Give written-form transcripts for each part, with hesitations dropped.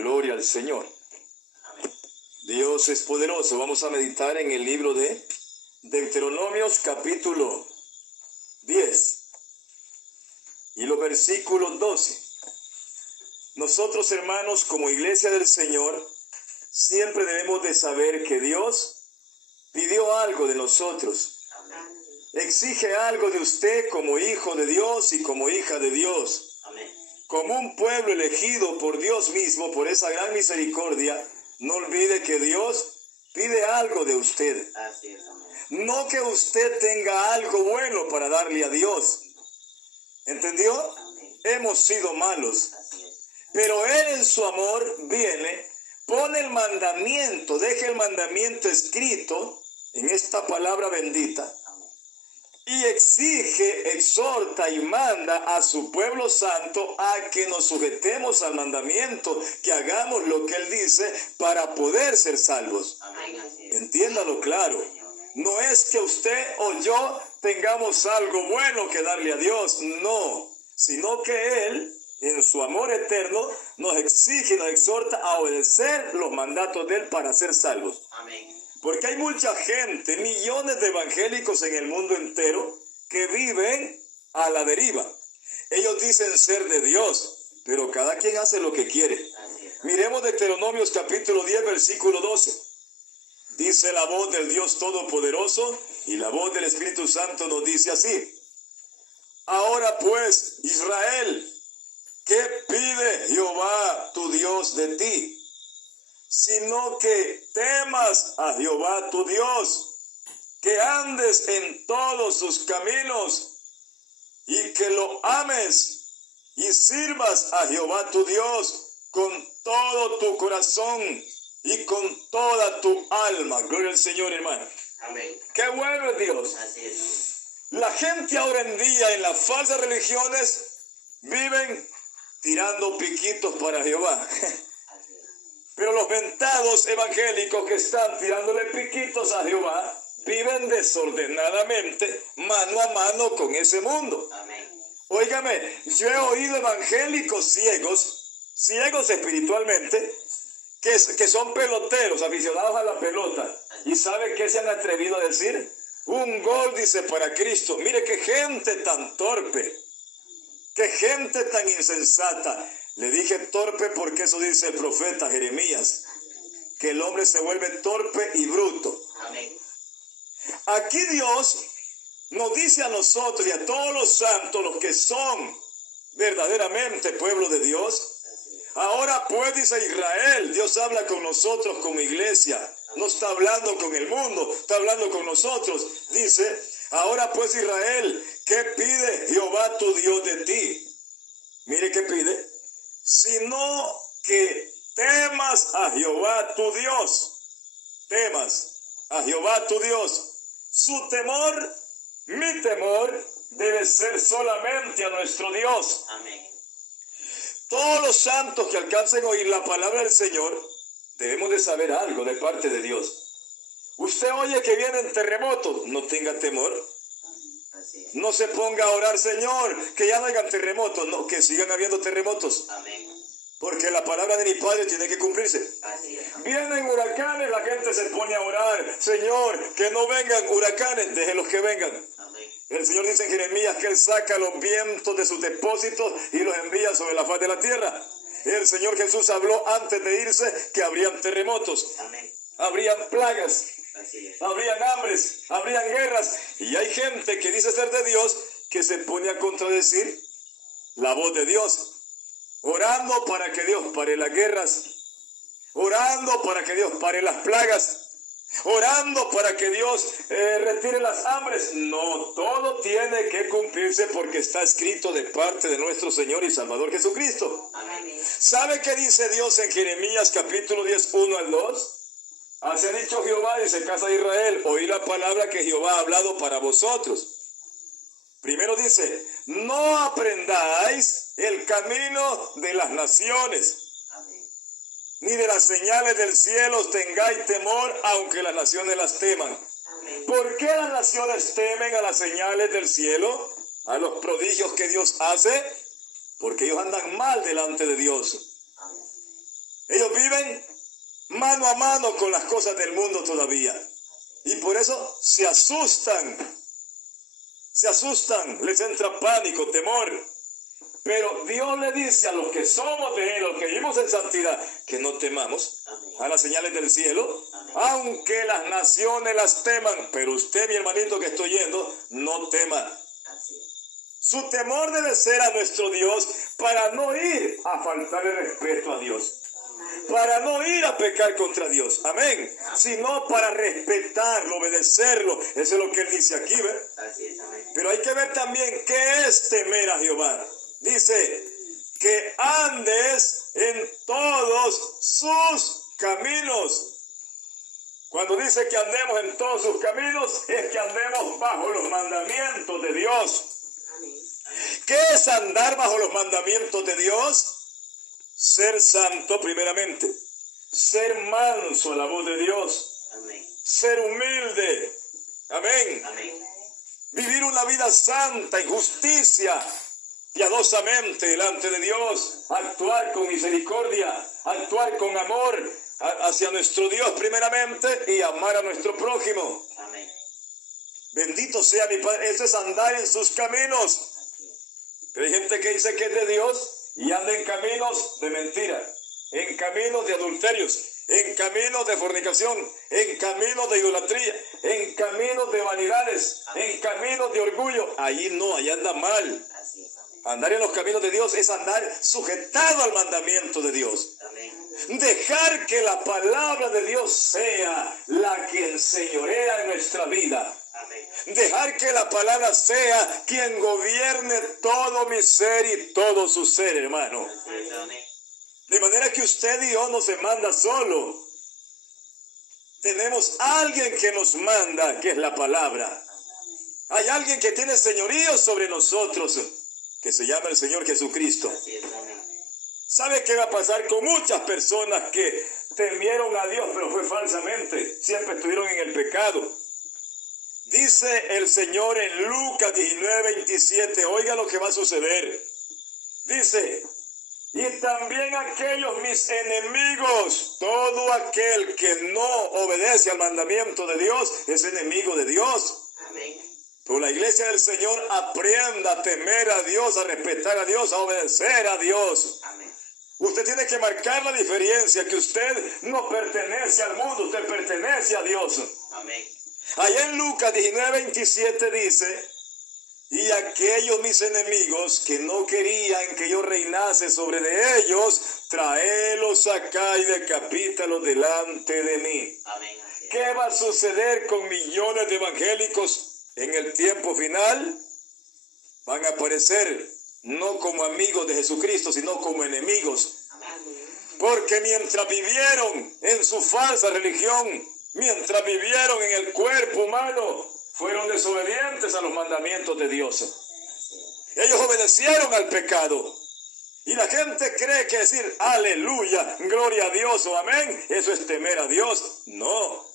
Gloria al Señor. Dios es poderoso. Vamos a meditar en el libro de Deuteronomios capítulo 10 y los versículos 12. Nosotros, hermanos, como iglesia del Señor, siempre debemos de saber que Dios pidió algo de nosotros. Exige algo de usted como hijo de Dios y como hija de Dios. Como un pueblo elegido por Dios mismo, por esa gran misericordia, no olvide que Dios pide algo de usted. No que usted tenga algo bueno para darle a Dios. ¿Entendió? Hemos sido malos. Pero Él en su amor viene, pone el mandamiento, deja el mandamiento escrito en esta palabra bendita. Y exige, exhorta y manda a su pueblo santo a que nos sujetemos al mandamiento, que hagamos lo que Él dice para poder ser salvos. Entiéndalo claro. No es que usted o yo tengamos algo bueno que darle a Dios, no, sino que Él, en su amor eterno, nos exige y nos exhorta a obedecer los mandatos de Él para ser salvos. Porque hay mucha gente, millones de evangélicos en el mundo entero, que viven a la deriva. Ellos dicen ser de Dios, pero cada quien hace lo que quiere. Miremos Deuteronomios capítulo 10, versículo 12. Dice la voz del Dios Todopoderoso y la voz del Espíritu Santo nos dice así. Ahora pues, Israel, ¿qué pide Jehová tu Dios de ti? Sino que temas a Jehová tu Dios, que andes en todos sus caminos y que lo ames y sirvas a Jehová tu Dios con todo tu corazón y con toda tu alma. Gloria al Señor, hermano. Amén. Qué bueno es Dios. Así es. La gente ahora en día en las falsas religiones viven tirando piquitos para Jehová. Pero los mentados evangélicos que están tirándole piquitos a Jehová viven desordenadamente, mano a mano con ese mundo. Amén. Óigame, yo he oído evangélicos ciegos espiritualmente, que son peloteros, aficionados a la pelota. ¿Y sabe qué se han atrevido a decir? Un gol, dice, para Cristo. Mire qué gente tan torpe, qué gente tan insensata. Le dije torpe porque eso dice el profeta Jeremías, que el hombre se vuelve torpe y bruto. Amén. Aquí Dios nos dice a nosotros y a todos los santos, los que son verdaderamente pueblo de Dios. Ahora pues, dice Israel, Dios habla con nosotros como iglesia. No está hablando con el mundo, está hablando con nosotros. Dice, ahora pues Israel, ¿qué pide Jehová tu Dios de ti? Mire qué pide. Sino que temas a Jehová tu Dios. Temas a Jehová tu Dios. Su temor, mi temor, debe ser solamente a nuestro Dios. Amén. Todos los santos que alcancen a oír la palabra del Señor, debemos de saber algo de parte de Dios. Usted oye que vienen terremotos, no tenga temor. Así es. No se ponga a orar, Señor, que ya no hayan terremotos, no, que sigan habiendo terremotos. Amén. Porque la palabra de mi Padre tiene que cumplirse. Así es. Amén. Vienen huracanes, la gente se pone a orar. Señor, que no vengan huracanes, déjenlos que vengan. Amén. El Señor dice en Jeremías que Él saca los vientos de sus depósitos y los envía sobre la faz de la tierra. El Señor Jesús habló antes de irse que habrían terremotos, Amén. habrían plagas, Así es. habrían hambres, habrían guerras. Y hay gente que dice ser de Dios que se pone a contradecir la voz de Dios. Orando para que Dios pare las guerras, orando para que Dios pare las plagas, orando para que Dios retire las hambres. No, todo tiene que cumplirse porque está escrito de parte de nuestro Señor y Salvador Jesucristo. Amén. ¿Sabe qué dice Dios en Jeremías capítulo 10, 1 al 2? Así ha dicho Jehová, dice casa de Israel, oí la palabra que Jehová ha hablado para vosotros. Primero dice, no aprendáis el camino de las naciones, Amén. ni de las señales del cielo tengáis temor, aunque las naciones las teman. Amén. ¿Por qué las naciones temen a las señales del cielo, a los prodigios que Dios hace? Porque ellos andan mal delante de Dios. Amén. Ellos viven mano a mano con las cosas del mundo todavía. Y por eso se asustan, les entra pánico, temor. Pero Dios le dice a los que somos de Él, los que vivimos en santidad, que no temamos a las señales del cielo, aunque las naciones las teman. Pero usted, mi hermanito que estoy yendo, no tema. Su temor debe ser a nuestro Dios para no ir a faltarle respeto a Dios, para no ir a pecar contra Dios, amén, sino para respetarlo, obedecerlo. Eso es lo que Él dice aquí, ¿ve? Pero hay que ver también qué es temer a Jehová. Dice que andes en todos sus caminos. Cuando dice que andemos en todos sus caminos, es que andemos bajo los mandamientos de Dios. ¿Qué es andar bajo los mandamientos de Dios? Ser santo primeramente, ser manso a la voz de Dios, ser humilde, amén. Vivir una vida santa en justicia, piadosamente delante de Dios, actuar con misericordia, actuar con amor hacia nuestro Dios primeramente y amar a nuestro prójimo. Bendito sea mi Padre. Eso es andar en sus caminos. Pero hay gente que dice que es de Dios y anda en caminos de mentira, en caminos de adulterios, en caminos de fornicación, en caminos de idolatría, en caminos de vanidades, en caminos de orgullo. Ahí no, ahí anda mal. Andar en los caminos de Dios es andar sujetado al mandamiento de Dios. Dejar que la palabra de Dios sea la que enseñorea en nuestra vida. Dejar que la palabra sea quien gobierne todo mi ser y todo su ser, hermano. De manera que usted y yo no se manda solo. Tenemos alguien que nos manda, que es la palabra. Hay alguien que tiene señorío sobre nosotros, que se llama el Señor Jesucristo. ¿Sabe qué va a pasar con muchas personas que temieron a Dios, pero fue falsamente? Siempre estuvieron en el pecado. Dice el Señor en Lucas 19:27, oiga lo que va a suceder. Dice, y también aquellos mis enemigos, todo aquel que no obedece al mandamiento de Dios es enemigo de Dios. Pero la iglesia del Señor aprenda a temer a Dios, a respetar a Dios, a obedecer a Dios. Usted tiene que marcar la diferencia, que usted no pertenece al mundo, usted pertenece a Dios. Allá en Lucas 19:27 dice, y aquellos mis enemigos que no querían que yo reinase sobre de ellos, traélos acá y decapítalos delante de mí. ¿Qué va a suceder con millones de evangélicos en el tiempo final? Van a aparecer no como amigos de Jesucristo, sino como enemigos. Porque mientras vivieron en su falsa religión, mientras vivieron en el cuerpo humano, fueron desobedientes a los mandamientos de Dios. Ellos obedecieron al pecado. Y la gente cree que decir aleluya, gloria a Dios o amén, eso es temer a Dios. No.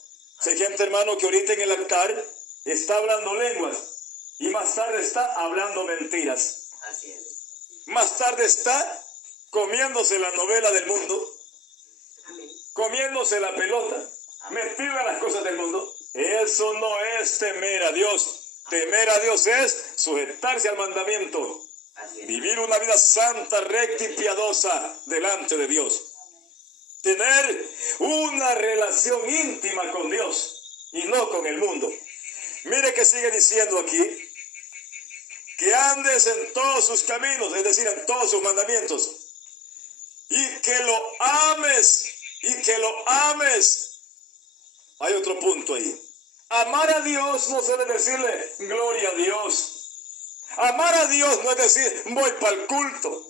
Hay gente, hermano, que ahorita en el altar está hablando lenguas y más tarde está hablando mentiras. Más tarde está comiéndose la novela del mundo, comiéndose la pelota, metido en las cosas del mundo. Eso no es temer a Dios. Temer a Dios es sujetarse al mandamiento, vivir una vida santa, recta y piadosa delante de Dios. Tener una relación íntima con Dios y no con el mundo. Mire que sigue diciendo aquí, que andes en todos sus caminos, es decir, en todos sus mandamientos, y que lo ames, Hay otro punto ahí. Amar a Dios no es decirle gloria a Dios. Amar a Dios no es decir voy para el culto.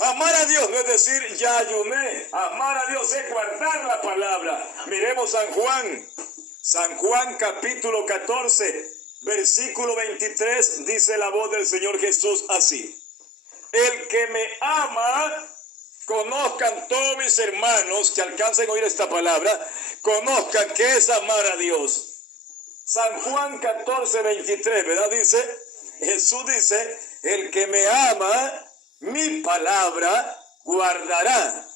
Amar a Dios no es decir ya ayuné. Amar a Dios es guardar la palabra. Miremos San Juan capítulo 14, versículo 23, dice la voz del Señor Jesús así: el que me ama, conozcan todos mis hermanos que alcancen a oír esta palabra, conozcan que es amar a Dios. San Juan 14, 23, ¿verdad? Dice, Jesús dice, el que me ama, mi palabra guardará.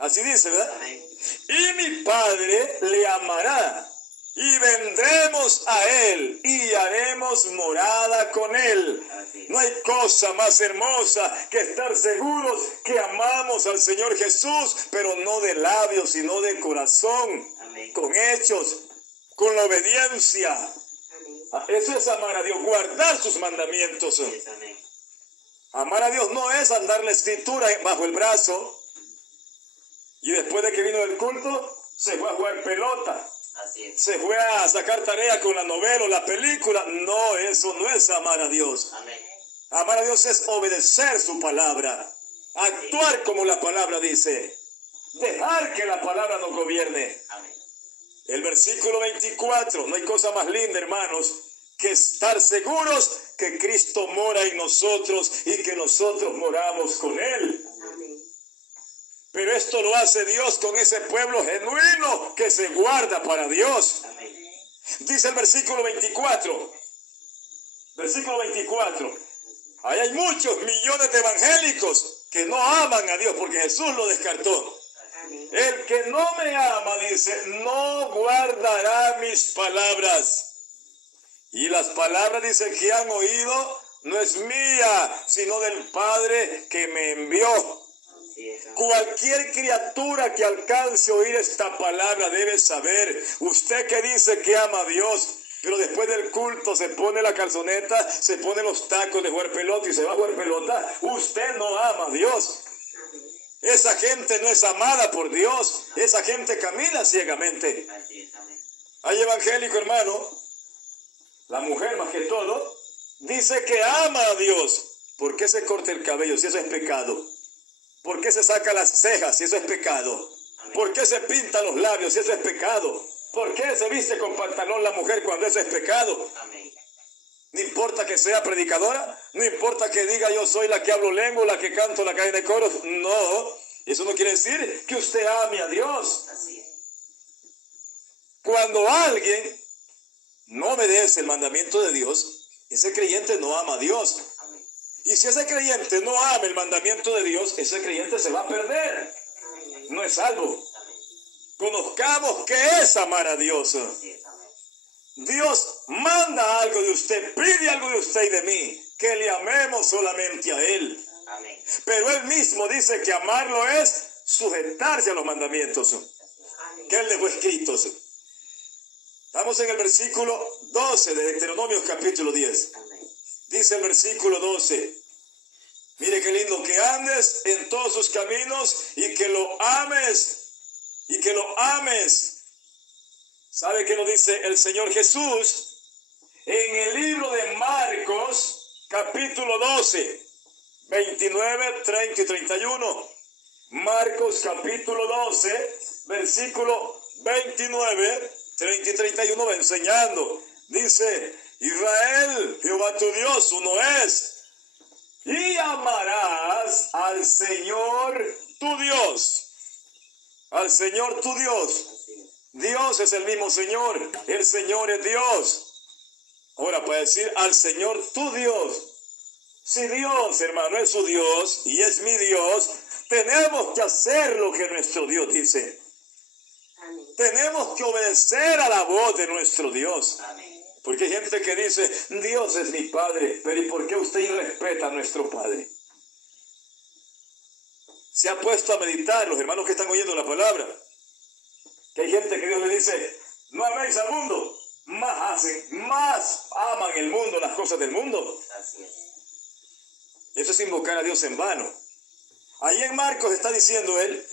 Así dice, ¿verdad? Amén. Y mi Padre le amará, y vendremos a él, y haremos morada con él. Así es. No hay cosa más hermosa que estar seguros que amamos al Señor Jesús, pero no de labios, sino de corazón, Amén. con hechos, con la obediencia. Eso es amar a Dios, guardar sus mandamientos. Así es. Amén. Amar a Dios no es andar la escritura bajo el brazo y después de que vino del culto se fue a jugar pelota, Así es. se fue a sacar tarea con la novela o la película. No, eso no es amar a Dios. Amén. Amar a Dios es obedecer su palabra, actuar como la palabra dice, dejar que la palabra nos gobierne. Amén. El versículo 24, no hay cosa más linda, hermanos, que estar seguros que Cristo mora en nosotros y que nosotros moramos con Él. Pero esto lo hace Dios con ese pueblo genuino que se guarda para Dios. Amén. Dice el versículo 24. Versículo 24. Ahí hay muchos millones de evangélicos que no aman a Dios porque Jesús lo descartó. El que no me ama, dice, no guardará mis palabras. Y las palabras, dice, que han oído, no es mía, sino del Padre que me envió. Así es. Amén. Cualquier criatura que alcance a oír esta palabra debe saber, usted que dice que ama a Dios, pero después del culto se pone la calzoneta, se pone los tacos de jugar pelota y se va a jugar pelota, usted no ama a Dios. Esa gente no es amada por Dios, esa gente camina ciegamente. Así es. Amén. Hay evangélico, hermano, la mujer más que todo, dice que ama a Dios. ¿Por qué se corta el cabello si eso es pecado? ¿Por qué se saca las cejas si eso es pecado? ¿Por qué se pinta los labios si eso es pecado? ¿Por qué se viste con pantalón la mujer cuando eso es pecado? Amén. No importa que sea predicadora, no importa que diga yo soy la que hablo lengua, la que canto, la que hay de coros. No, eso no quiere decir que usted ame a Dios. Así es. Cuando alguien no obedece el mandamiento de Dios, ese creyente no ama a Dios. Amén. Y si ese creyente no ama el mandamiento de Dios, ese creyente se va a perder. No es salvo. Amén. Conozcamos qué es amar a Dios. Así es. Amén. Dios manda algo de usted, pide algo de usted y de mí, que le amemos solamente a Él. Amén. Pero Él mismo dice que amarlo es sujetarse a los mandamientos que Él dejó escritos. Estamos en el versículo 12 de Deuteronomios capítulo 10. Amén. Dice el versículo 12. Mire qué lindo, que andes en todos sus caminos y que lo ames. Y que lo ames. ¿Sabe qué nos dice el Señor Jesús? En el libro de Marcos, capítulo 12, 29, 30 y 31. Marcos, capítulo 12, versículo 29, 30 y 31 va enseñando. Dice, Israel, Jehová tu Dios, uno es. Y amarás al Señor tu Dios. Al Señor tu Dios. Así es. Dios es el mismo Señor, el Señor es Dios. Ahora, para decir al Señor tu Dios, si Dios, hermano, es su Dios y es mi Dios, tenemos que hacer lo que nuestro Dios dice. Tenemos que obedecer a la voz de nuestro Dios. Amén. Porque hay gente que dice, Dios es mi Padre, pero ¿y por qué usted irrespeta a nuestro Padre? Se ha puesto a meditar, los hermanos que están oyendo la palabra, que hay gente que Dios le dice, no améis al mundo, más aman el mundo, las cosas del mundo. Así es. Eso es invocar a Dios en vano. Ahí en Marcos está diciendo él,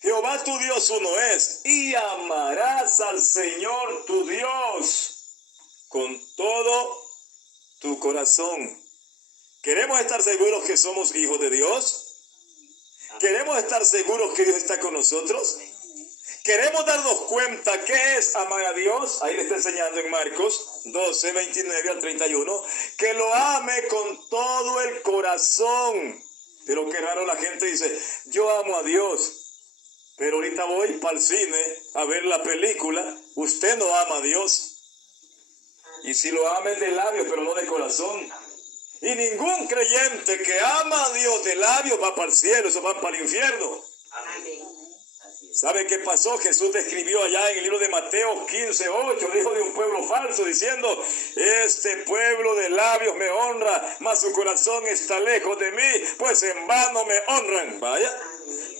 Jehová tu Dios uno es, y amarás al Señor tu Dios con todo tu corazón. ¿Queremos estar seguros que somos hijos de Dios? ¿Queremos estar seguros que Dios está con nosotros? ¿Queremos darnos cuenta qué es amar a Dios? Ahí le está enseñando en Marcos 12, 29 al 31, que lo ame con todo el corazón. Pero qué raro la gente dice, yo amo a Dios, pero ahorita voy para el cine a ver la película, usted no ama a Dios. Y si lo ama es de labios, pero no de corazón. Y ningún creyente que ama a Dios de labios va para el cielo, eso va para el infierno. Amén. ¿Sabe qué pasó? Jesús describió allá en el libro de Mateo 15:8, dijo de un pueblo falso, diciendo, este pueblo de labios me honra, mas su corazón está lejos de mí, pues en vano me honran. Vaya,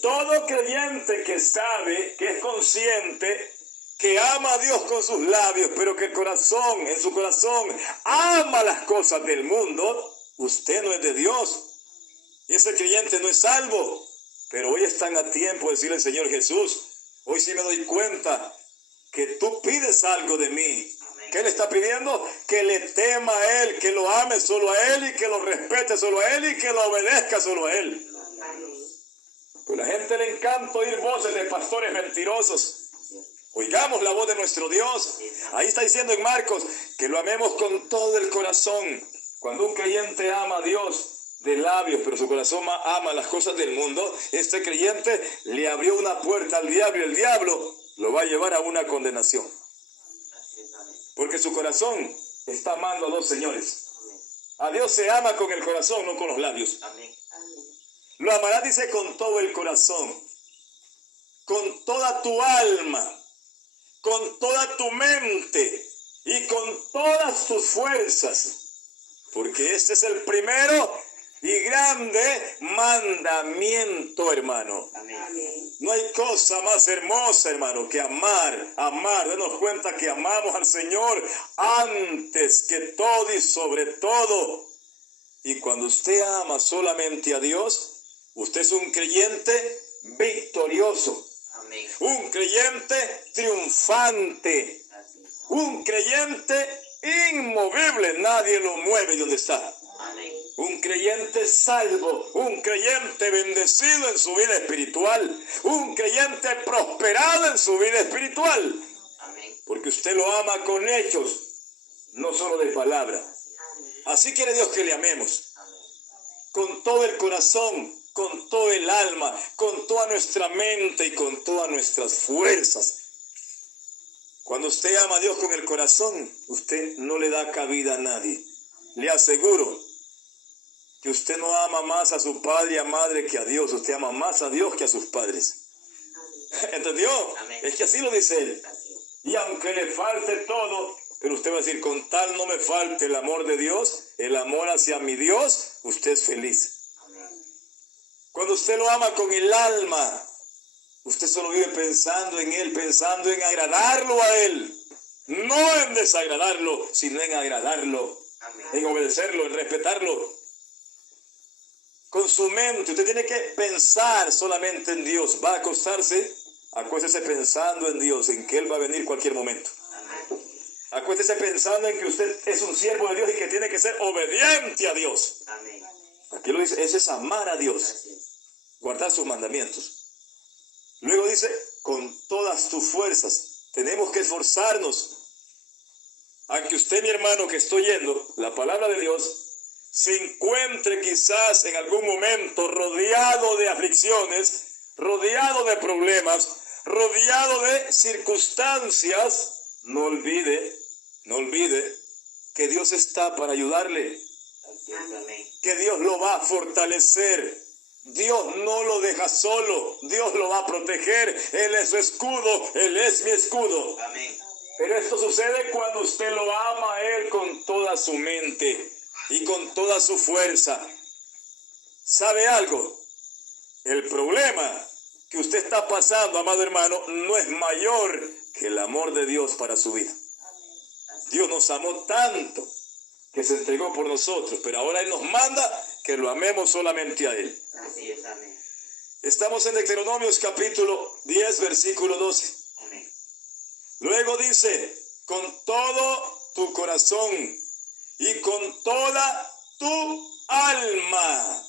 todo creyente que sabe, que es consciente, que ama a Dios con sus labios, pero que el corazón, en su corazón, ama las cosas del mundo, usted no es de Dios. Y ese creyente no es salvo. Pero hoy están a tiempo de decirle al Señor Jesús, hoy sí me doy cuenta que tú pides algo de mí. Amén. ¿Qué le está pidiendo? Que le tema a Él, que lo ame solo a Él y que lo respete solo a Él y que lo obedezca solo a Él. Pues a la gente le encanta oír voces de pastores mentirosos. Oigamos la voz de nuestro Dios. Ahí está diciendo en Marcos que lo amemos con todo el corazón. Cuando un creyente ama a Dios de labios, pero su corazón ama las cosas del mundo, este creyente le abrió una puerta al diablo y el diablo lo va a llevar a una condenación. Porque su corazón está amando a dos señores. A Dios se ama con el corazón, no con los labios. Amén. Lo amarás, dice, con todo el corazón, con toda tu alma, con toda tu mente y con todas tus fuerzas. Porque este es el primero y grande mandamiento, hermano. Amén. No hay cosa más hermosa, hermano, que amar. Denos cuenta que amamos al Señor antes que todo y sobre todo. Y cuando usted ama solamente a Dios, usted es un creyente victorioso. Amén. Un creyente triunfante. Un creyente inmovible. Nadie lo mueve de donde está. Amén. Un creyente salvo, un creyente bendecido en su vida espiritual, un creyente prosperado en su vida espiritual, Amén. porque usted lo ama con hechos, no solo de palabra. Así quiere Dios que le amemos, Amén. con todo el corazón, con todo el alma, con toda nuestra mente y con todas nuestras fuerzas. Cuando usted ama a Dios con el corazón, usted no le da cabida a nadie. Le aseguro que usted no ama más a su padre y a madre que a Dios. Usted ama más a Dios que a sus padres. ¿Entendió? Amén. Es que así lo dice Él. Así es. Y aunque le falte todo, pero usted va a decir, con tal no me falte el amor de Dios, el amor hacia mi Dios, usted es feliz. Amén. Cuando usted lo ama con el alma, usted solo vive pensando en Él, pensando en agradarlo a Él. No en desagradarlo, sino en agradarlo, Amén. en obedecerlo, en respetarlo. Con su mente, usted tiene que pensar solamente en Dios. Va a acostarse, acuéstese pensando en Dios, en que Él va a venir cualquier momento. Amén. Acuéstese pensando en que usted es un siervo de Dios y que tiene que ser obediente a Dios. Amén. Aquí lo dice, eso es amar a Dios, Así es. guardar sus mandamientos. Luego dice, con todas tus fuerzas, tenemos que esforzarnos. Aunque usted, mi hermano, que estoy oyendo la palabra de Dios, se encuentre quizás en algún momento rodeado de aflicciones, rodeado de problemas, rodeado de circunstancias, no olvide que Dios está para ayudarle, Así es. Amén. que Dios lo va a fortalecer. Dios no lo deja solo, Dios lo va a proteger. Él es su escudo, Él es mi escudo. Amén. Pero esto sucede cuando usted lo ama a Él con toda su mente y con toda su fuerza. ¿Sabe algo? El problema que usted está pasando, amado hermano, no es mayor que el amor de Dios para su vida. Dios nos amó tanto que se entregó por nosotros, pero ahora Él nos manda que lo amemos solamente a Él. Así es. Amén. Estamos en Deuteronomios capítulo 10, versículo 12. Amén. Luego dice, con todo tu corazón y con toda tu alma.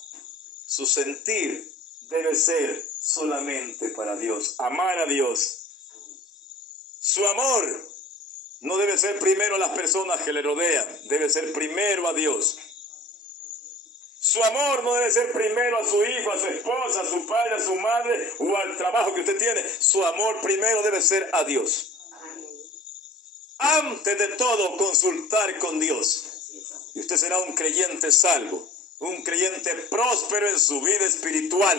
Su sentir debe ser solamente para Dios, amar a Dios. Su amor no debe ser primero a las personas que le rodean, debe ser primero a Dios. Su amor no debe ser primero a su hijo, a su esposa, a su padre, a su madre o al trabajo que usted tiene. Su amor primero debe ser a Dios. Antes de todo, consultar con Dios. Así es. Amén. Y usted será un creyente salvo, un creyente próspero en su vida espiritual,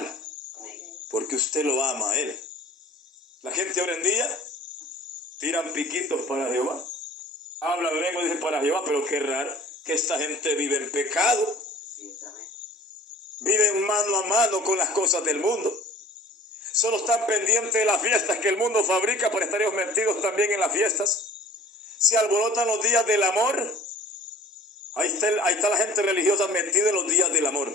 Amén. porque usted lo ama a Él. La gente ahora en día tiran piquitos para Jehová. Hablan lengua, dicen para Jehová, pero qué raro que esta gente vive en pecado. Viven mano a mano con las cosas del mundo. Solo están pendientes de las fiestas que el mundo fabrica para estar ellos metidos también en las fiestas. Se alborotan los días del amor. Ahí está la gente religiosa metida en los días del amor.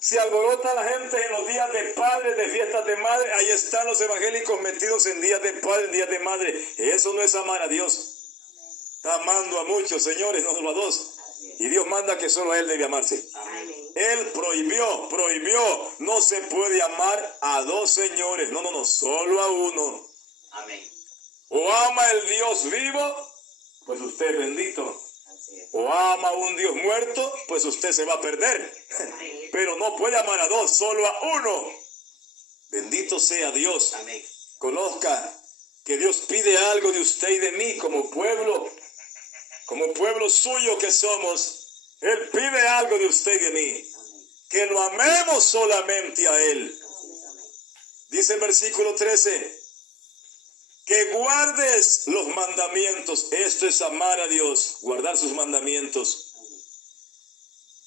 Se alborota la gente en los días de padre, de fiestas de madre. Ahí están los evangélicos metidos en días de padre, en días de madre. Eso no es amar a Dios. Está amando a muchos, señores, no solo a dos. Y Dios manda que solo a Él debe amarse. Amén. Él prohibió. No se puede amar a dos señores. No, solo a uno. Amén. O ama el Dios vivo, pues usted es bendito. Así es. O ama a un Dios muerto, pues usted se va a perder. Pero no puede amar a dos, solo a uno. Bendito sea Dios. Amén. Conozca que Dios pide algo de usted y de mí como pueblo suyo que somos. Él pide algo de usted y de mí. Que lo amemos solamente a Él. Dice el versículo 13. Que guardes los mandamientos. Esto es amar a Dios. Guardar sus mandamientos.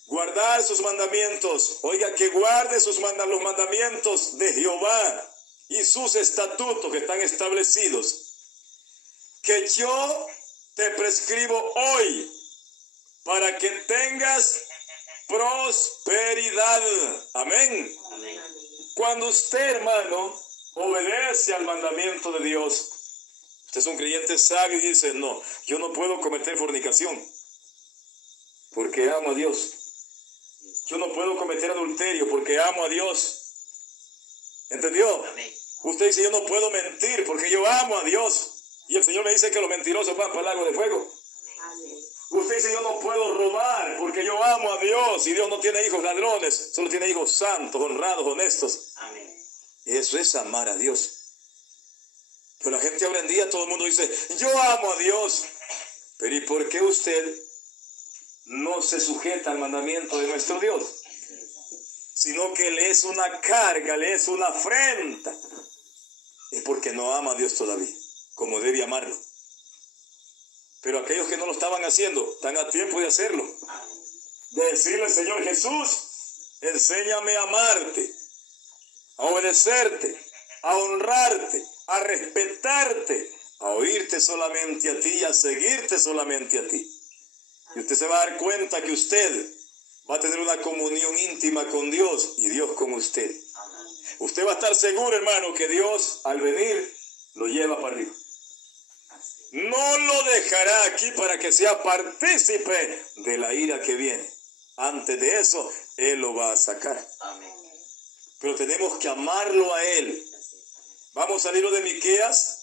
Guardar sus mandamientos. Oiga, que guarde los mandamientos de Jehová y sus estatutos que están establecidos. Que yo te prescribo hoy para que tengas prosperidad. Amén. Amén. Cuando usted, hermano, obedece al mandamiento de Dios, usted es un creyente sabio y dice, no, yo no puedo cometer fornicación porque amo a Dios. Yo no puedo cometer adulterio porque amo a Dios. ¿Entendió? Amén. Usted dice, yo no puedo mentir porque yo amo a Dios. Y el Señor me dice que los mentirosos van para el lago de fuego. Usted dice, yo no puedo robar porque yo amo a Dios. Y Dios no tiene hijos ladrones, solo tiene hijos santos, honrados, honestos. Amén. Eso es amar a Dios. Pero la gente ahora en día, todo el mundo dice, yo amo a Dios. Pero ¿y por qué usted no se sujeta al mandamiento de nuestro Dios? Sino que le es una carga, le es una afrenta. Es porque no ama a Dios todavía, como debe amarlo. Pero aquellos que no lo estaban haciendo, están a tiempo de hacerlo. De decirle, Señor Jesús, enséñame a amarte, a obedecerte, a honrarte, a respetarte, a oírte solamente a ti y a seguirte solamente a ti. Y usted se va a dar cuenta que usted va a tener una comunión íntima con Dios y Dios con usted. Usted va a estar seguro, hermano, que Dios al venir lo lleva para arriba. No lo dejará aquí para que sea partícipe de la ira que viene. Antes de eso, Él lo va a sacar. Amén. Pero tenemos que amarlo a Él. Vamos al libro de Miqueas.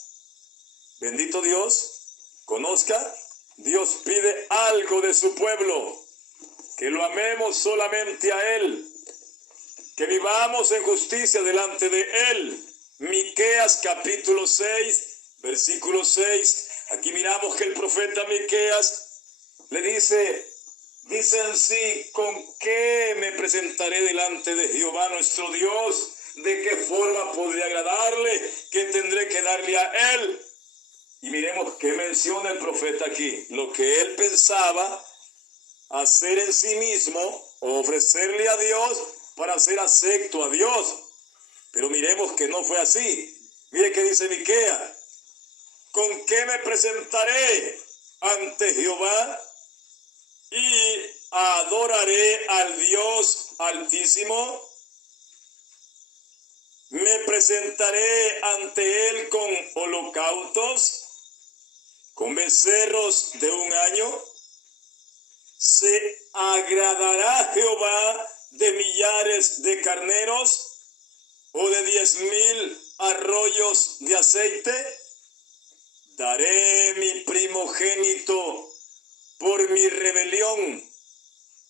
Bendito Dios. Conozca. Dios pide algo de su pueblo. Que lo amemos solamente a Él. Que vivamos en justicia delante de Él. Miqueas capítulo 6, versículo 6. Aquí miramos que el profeta Miqueas le dice en sí, ¿con qué me presentaré delante de Jehová nuestro Dios? ¿De qué forma podré agradarle? ¿Qué tendré que darle a Él? Y miremos qué menciona el profeta aquí. Lo que él pensaba hacer en sí mismo, o ofrecerle a Dios para ser acepto a Dios. Pero miremos que no fue así. Mire qué dice Miqueas. ¿Con qué me presentaré ante Jehová y adoraré al Dios Altísimo? ¿Me presentaré ante Él con holocaustos, con becerros de un año? ¿Se agradará Jehová de millares de carneros o de 10,000 arroyos de aceite? Daré mi primogénito por mi rebelión,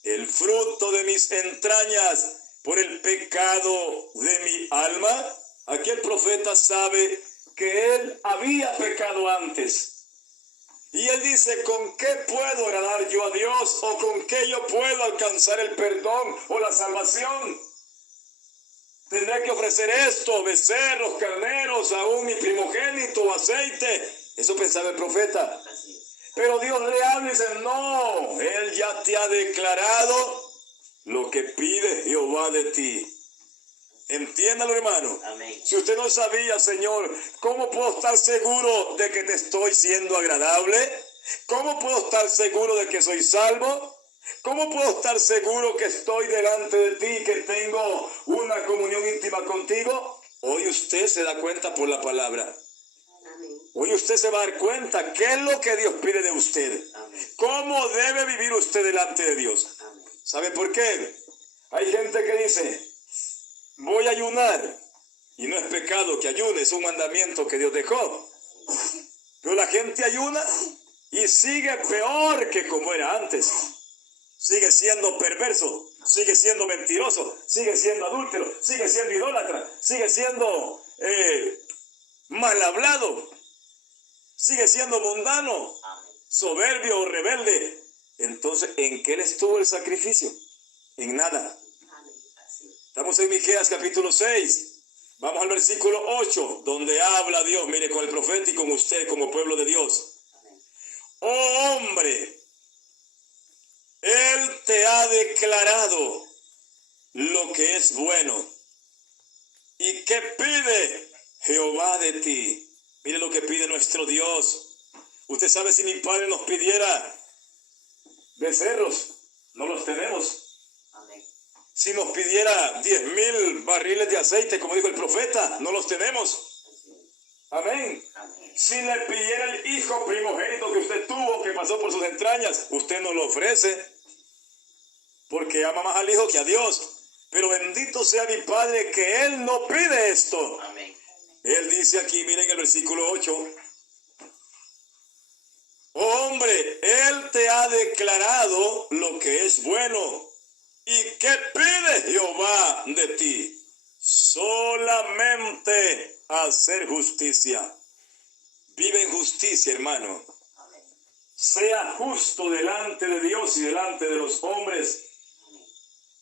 el fruto de mis entrañas por el pecado de mi alma. Aquí el profeta sabe que él había pecado antes. Y él dice, ¿con qué puedo agradar yo a Dios? ¿O con qué yo puedo alcanzar el perdón o la salvación? Tendré que ofrecer esto, becerros, carneros, aún mi primogénito, aceite. Eso pensaba el profeta. Así es. Pero Dios le habla y dice, no, Él ya te ha declarado lo que pide Jehová de ti. Entiéndalo, hermano. Amén. Si usted no sabía, Señor, ¿cómo puedo estar seguro de que te estoy siendo agradable? ¿Cómo puedo estar seguro de que soy salvo? ¿Cómo puedo estar seguro que estoy delante de ti, que tengo una comunión íntima contigo? Hoy usted se da cuenta por la palabra. Amén. Hoy usted se va a dar cuenta qué es lo que Dios pide de usted. Amén. ¿Cómo debe vivir usted delante de Dios? Amén. ¿Sabe por qué? Hay gente que dice, voy a ayunar. Y no es pecado que ayune, es un mandamiento que Dios dejó. Pero la gente ayuna y sigue peor que como era antes. Sigue siendo perverso, sigue siendo mentiroso, sigue siendo adúltero, sigue siendo idólatra, sigue siendo mal hablado, sigue siendo mundano, Amén. soberbio o rebelde. Entonces, ¿en qué le estuvo el sacrificio? En nada. Amén. Así es. Estamos en Miqueas capítulo 6. Vamos al versículo 8, donde habla Dios, mire, con el profeta y con usted como pueblo de Dios. Amén. Oh hombre, Él te ha declarado lo que es bueno. ¿Y qué pide Jehová de ti? Mire lo que pide nuestro Dios. Usted sabe, si mi padre nos pidiera becerros, no los tenemos. Amén. Si nos pidiera 10,000 barriles de aceite, como dijo el profeta, no los tenemos. Así es. Amén. Amén. Si le pidiera el hijo primogénito que usted tuvo, que pasó por sus entrañas, usted no lo ofrece, porque ama más al hijo que a Dios. Pero bendito sea mi Padre que Él no pide esto. Amén. Él dice aquí, miren el versículo 8. Oh hombre, Él te ha declarado lo que es bueno. ¿Y qué pide Jehová de ti? Solamente hacer justicia. Vive en justicia, hermano. Amén. Sea justo delante de Dios y delante de los hombres.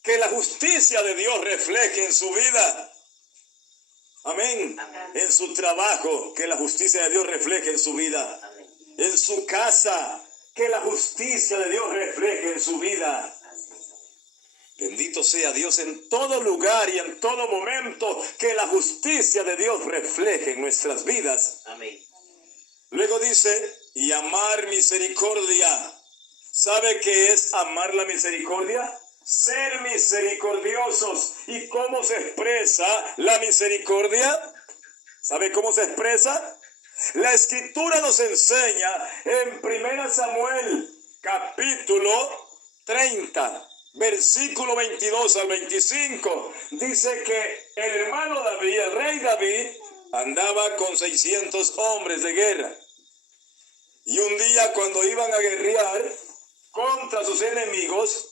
Que la justicia de Dios refleje en su vida. Amén. Amén. En su trabajo, que la justicia de Dios refleje en su vida. Amén. En su casa, que la justicia de Dios refleje en su vida. Así es. Bendito sea Dios en todo lugar y en todo momento, que la justicia de Dios refleje en nuestras vidas. Amén. Luego dice, y amar misericordia. ¿Sabe qué es amar la misericordia? Ser misericordiosos. ¿Y cómo se expresa la misericordia? ¿Sabe cómo se expresa? La Escritura nos enseña en 1 Samuel capítulo 30, versículo 22 al 25. Dice que el hermano David, el rey David, andaba con 600 hombres de guerra. Y un día, cuando iban a guerrear contra sus enemigos,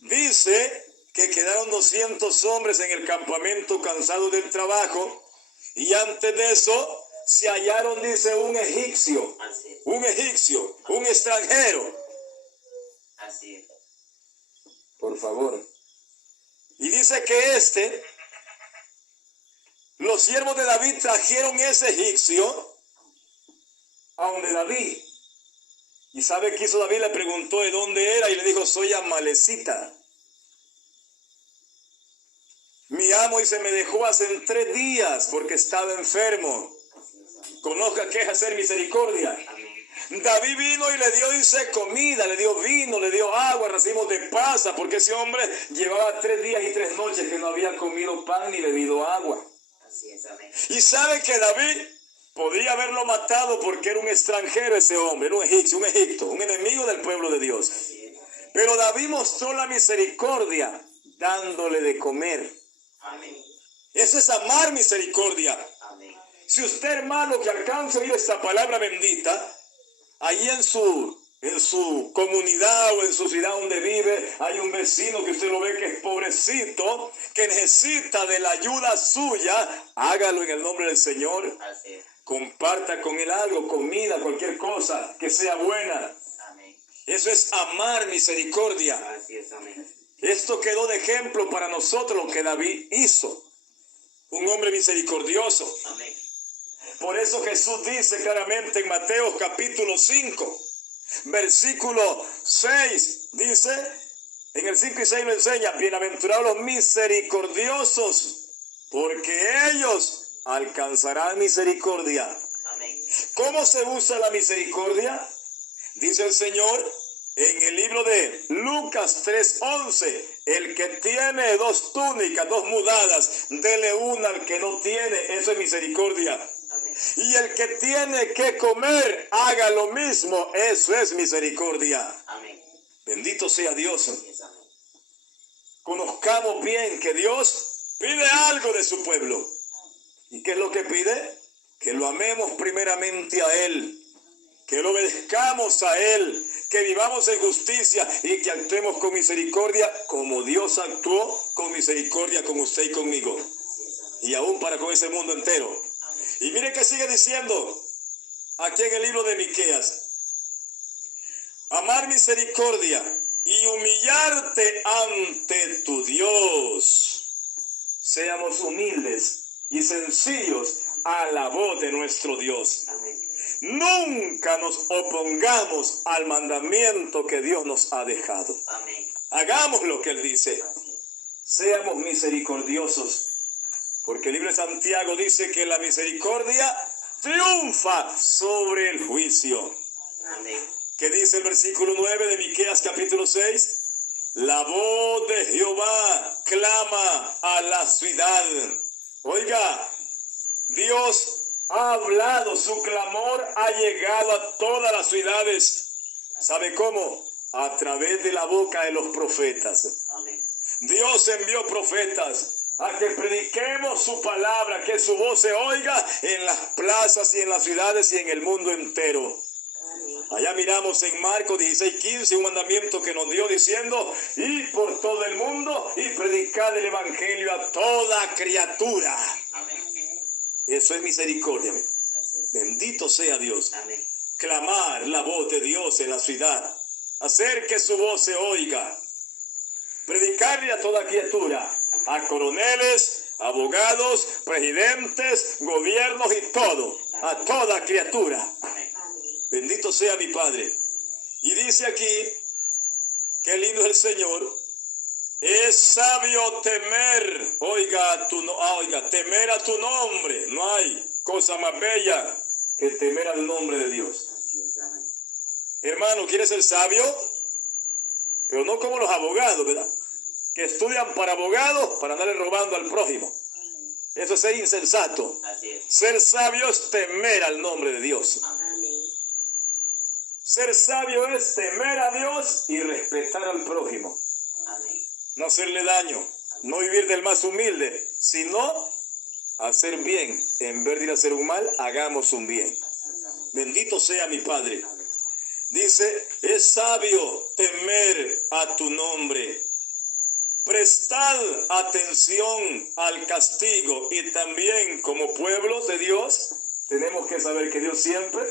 dice que quedaron 200 hombres en el campamento cansados del trabajo. Y antes de eso se hallaron, dice, un egipcio, Así es. un extranjero. Así es. Por favor. Y dice que los siervos de David trajeron ese egipcio a donde David. ¿Y sabe qué hizo David? Le preguntó de dónde era y le dijo, soy amalecita. Mi amo, y se me dejó hace 3 días porque estaba enfermo. Así es. Amén. Conozca qué es hacer misericordia. Amén. David vino y le dio, dice, comida, le dio vino, le dio agua, racimos de pasa, porque ese hombre llevaba 3 días y 3 noches que no había comido pan ni bebido agua. Así es. Amén. Y sabe que David podría haberlo matado porque era un extranjero ese hombre, era un egipcio, un Egipto, un enemigo del pueblo de Dios. Así es. Pero David mostró la misericordia dándole de comer. Amén. Eso es amar misericordia. Amén. Si usted, hermano, que alcanza a oír esta palabra bendita, ahí en su comunidad o en su ciudad donde vive, hay un vecino que usted lo ve que es pobrecito, que necesita de la ayuda suya, hágalo en el nombre del Señor. Así es. Comparta con él algo, comida, cualquier cosa que sea buena. Amén. Eso es amar misericordia. Así es. Amén. Esto quedó de ejemplo para nosotros lo que David hizo. un hombre misericordioso. Amén. Por eso Jesús dice claramente en Mateo capítulo 5, versículo 6, dice, en el 5 y 6 lo enseña, bienaventurados los misericordiosos, porque ellos alcanzarán misericordia. Amén. ¿Cómo se usa la misericordia? Dice el Señor en el libro de Lucas 3:11, el que tiene 2 túnicas, 2 mudadas, dele una al que no tiene, eso es misericordia. Amén. Y el que tiene que comer, haga lo mismo, eso es misericordia. Amén. Bendito sea Dios. Así es, amén. Conozcamos bien que Dios pide algo de su pueblo. ¿Y qué es lo que pide? Que lo amemos primeramente a Él, que lo obedezcamos a Él, que vivamos en justicia y que actuemos con misericordia como Dios actuó con misericordia con usted y conmigo. Así es, amén. Y aún para con ese mundo entero. Amén. Y mire que sigue diciendo aquí en el libro de Miqueas: amar misericordia y humillarte ante tu Dios. Seamos humildes y sencillos a la voz de nuestro Dios. Amén. Nunca nos opongamos al mandamiento que Dios nos ha dejado. Amén. Hagamos lo que Él dice. Así es. Seamos misericordiosos, porque el libro de Santiago dice que la misericordia triunfa sobre el juicio. Amén. ¿Qué dice el versículo 9 de Miqueas capítulo 6? La voz de Jehová clama a la ciudad. Oiga, Dios ha hablado, su clamor ha llegado a todas las ciudades. ¿Sabe cómo? A través de la boca de los profetas. Amén. Dios envió profetas a que prediquemos su palabra, que su voz se oiga en las plazas y en las ciudades y en el mundo entero. Amén. Allá miramos en Marcos 16:15 un mandamiento que nos dio diciendo: ir por todo el mundo y predicar el evangelio a toda criatura. Amén. Eso es misericordia. Así es. Bendito sea Dios. Amén. Clamar la voz de Dios en la ciudad, hacer que su voz se oiga, predicarle a toda criatura, a coroneles, abogados, presidentes, gobiernos y todo, a toda criatura. Amén. Bendito sea mi Padre. Y dice aquí, qué lindo es el Señor, es sabio temer, temer a tu nombre. No hay cosa más bella que temer al nombre de Dios. Así es, amén. Hermano, ¿quieres ser sabio? Pero no como los abogados, ¿verdad? Que estudian para abogados para andarle robando al prójimo. Eso es ser insensato. Así es. Ser sabio es temer al nombre de Dios. Amén. Ser sabio es temer a Dios y respetar al prójimo. Amén. No hacerle daño, no vivir del más humilde, sino hacer bien. En vez de ir a hacer un mal, hagamos un bien. Así es, amén. Bendito sea mi Padre. Amén. Dice, es sabio temer a tu nombre. Prestad atención al castigo, y también como pueblos de Dios tenemos que saber que Dios siempre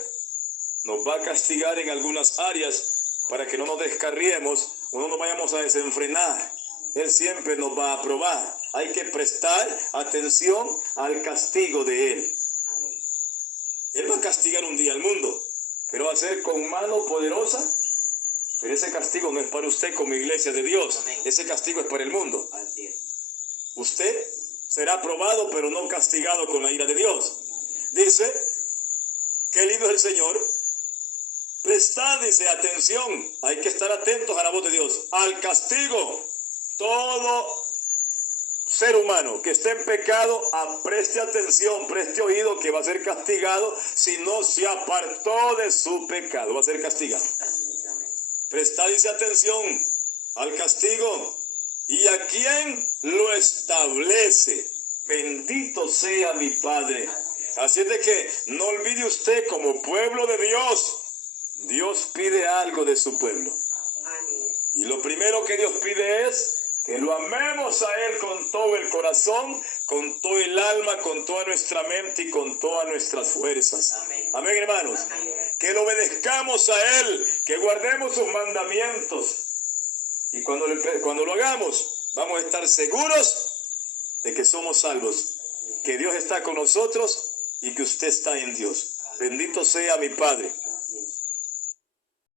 nos va a castigar en algunas áreas para que no nos descarriemos o no nos vayamos a desenfrenar. Él siempre nos va a probar. Hay que prestar atención al castigo de Él. Amén. Él va a castigar un día al mundo, pero va a ser con mano poderosa. Pero ese castigo no es para usted como iglesia de Dios. Amén. Ese castigo es para el mundo. Así es. Usted será probado, pero no castigado con la ira de Dios. Dice, qué lindo es el Señor. Prestad, dice, atención. Hay que estar atentos a la voz de Dios. Al castigo. Todo ser humano que esté en pecado, preste atención, preste oído, que va a ser castigado si no se apartó de su pecado. Va a ser castigado. Así es, amén. Prestad, dice, atención al castigo. ¿Y a quién lo establece? Bendito sea mi Padre. Así es de que no olvide usted, como pueblo de Dios, Dios pide algo de su pueblo. Amén. Y lo primero que Dios pide es que lo amemos a Él con todo el corazón, con todo el alma, con toda nuestra mente y con todas nuestras fuerzas. Amén. Amén, hermanos. Amén. Que lo obedezcamos a Él, que guardemos sus mandamientos. Y cuando lo hagamos, vamos a estar seguros de que somos salvos. que Dios está con nosotros y que usted está en Dios. Bendito sea mi Padre.